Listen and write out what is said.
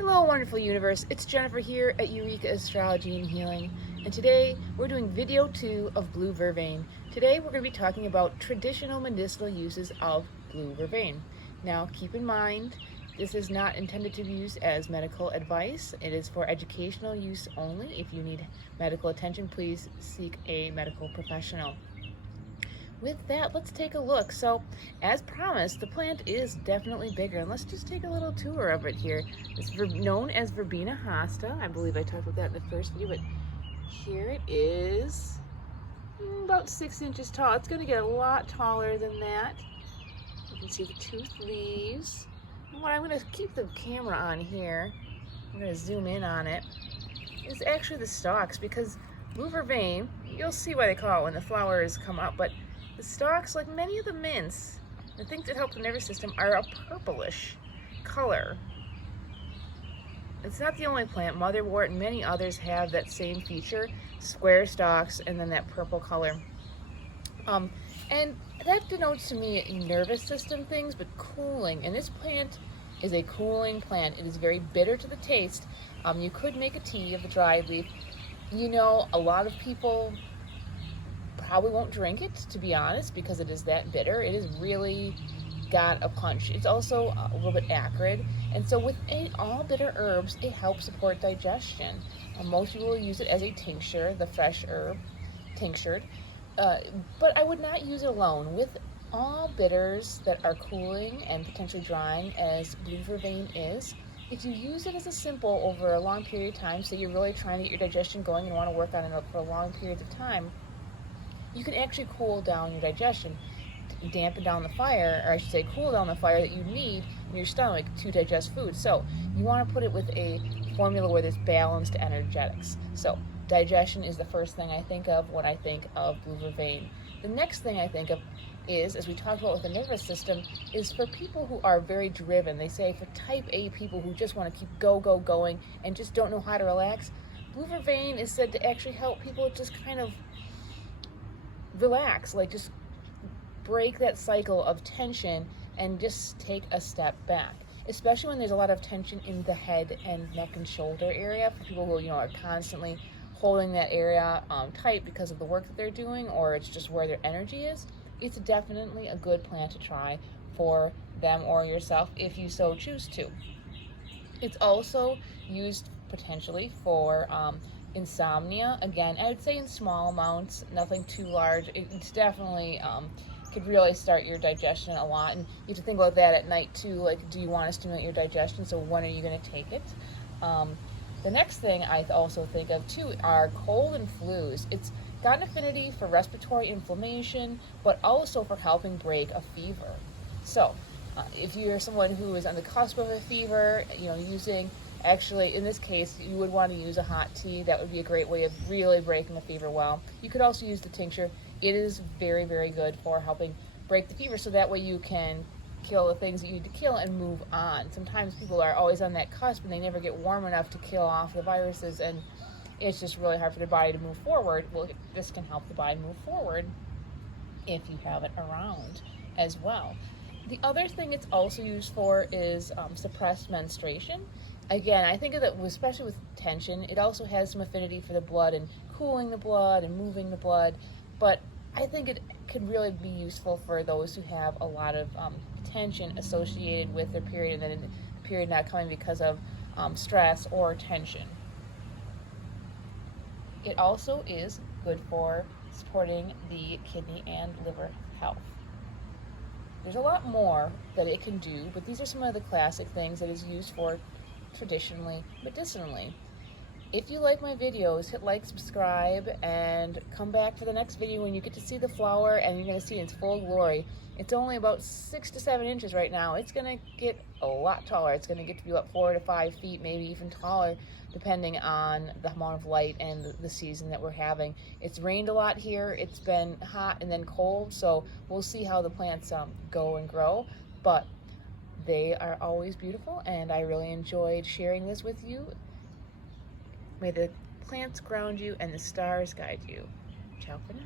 Hello, wonderful universe. It's Jennifer here at Eureka Astrology and Healing, and today we're doing video 2 of blue vervain. Today we're going to be talking about traditional medicinal uses of blue vervain. Now, keep in mind, this is not intended to be used as medical advice. It is for educational use only. If you need medical attention, please seek a medical professional. With that, let's take a look. So, as promised, the plant is definitely bigger, and let's just take a little tour of it here. It's known as Verbena hosta. I believe I talked about that in the first video, but here it is, about 6 inches tall. It's going to get a lot taller than that. You can see the toothed leaves. And what I'm going to keep the camera on here, I'm going to zoom in on it, is actually the stalks, because blue vervain, you'll see why they call it when the flowers come up, but the stalks, like many of the mints, the things that help the nervous system, are a purplish color. It's not the only plant. Motherwort and many others have that same feature, square stalks and then that purple color. And that denotes to me nervous system things, but cooling. And this plant is a cooling plant. It is very bitter to the taste. You could make a tea of the dried leaf. You know, a lot of people probably won't drink it, to be honest, because it is that bitter. It is really got a punch. It's also a little bit acrid, and so with all bitter herbs, it helps support digestion. Most people will use it as a tincture, the fresh herb tinctured, but I would not use it alone. With all bitters that are cooling and potentially drying, as blue vervain is, if you use it as a simple over a long period of time, so you're really trying to get your digestion going and want to work on it for long periods of time, you can actually cool down your digestion, dampen down the fire, or I should say cool down the fire that you need in your stomach to digest food. So you want to put it with a formula where there's balanced energetics. So digestion is the first thing I think of when I think of blue vervain. The next thing I think of is, as we talked about with the nervous system, is for people who are very driven. They say for type A people who just want to keep going and just don't know how to relax, blue vervain is said to actually help people just kind of relax, like just break that cycle of tension and just take a step back, especially when there's a lot of tension in the head and neck and shoulder area for people who are constantly holding that area tight because of the work that they're doing, or it's just where their energy is. It's definitely a good plant to try for them or yourself if you so choose to. It's also used potentially for insomnia. Again, I would say in small amounts, nothing too large. It's definitely could really start your digestion a lot, and you have to think about that at night too. Like, do you want to stimulate your digestion? So when are you going to take it? The next thing I also think of too are cold and flus. It's got an affinity for respiratory inflammation, but also for helping break a fever. So if you're someone who is on the cusp of a fever, actually, in this case, you would want to use a hot tea. That would be a great way of really breaking the fever well. You could also use the tincture. It is very, very good for helping break the fever, so that way you can kill the things that you need to kill and move on. Sometimes people are always on that cusp and they never get warm enough to kill off the viruses, and it's just really hard for the body to move forward. Well, this can help the body move forward if you have it around as well. The other thing it's also used for is suppressed menstruation. Again, I think of it, especially with tension, it also has some affinity for the blood and cooling the blood and moving the blood, but I think it could really be useful for those who have a lot of tension associated with their period, and then the period not coming because of stress or tension. It also is good for supporting the kidney and liver health. There's a lot more that it can do, but these are some of the classic things that it's used for traditionally, medicinally. If you like my videos, hit like, subscribe, and come back for the next video when you get to see the flower and you're going to see it in its full glory. It's only about 6 to 7 inches right now. It's going to get a lot taller. It's going to get to be about 4 to 5 feet, maybe even taller, depending on the amount of light and the season that we're having. It's rained a lot here. It's been hot and then cold, so we'll see how the plants go and grow, but they are always beautiful, and I really enjoyed sharing this with you. May the plants ground you and the stars guide you. Ciao for now.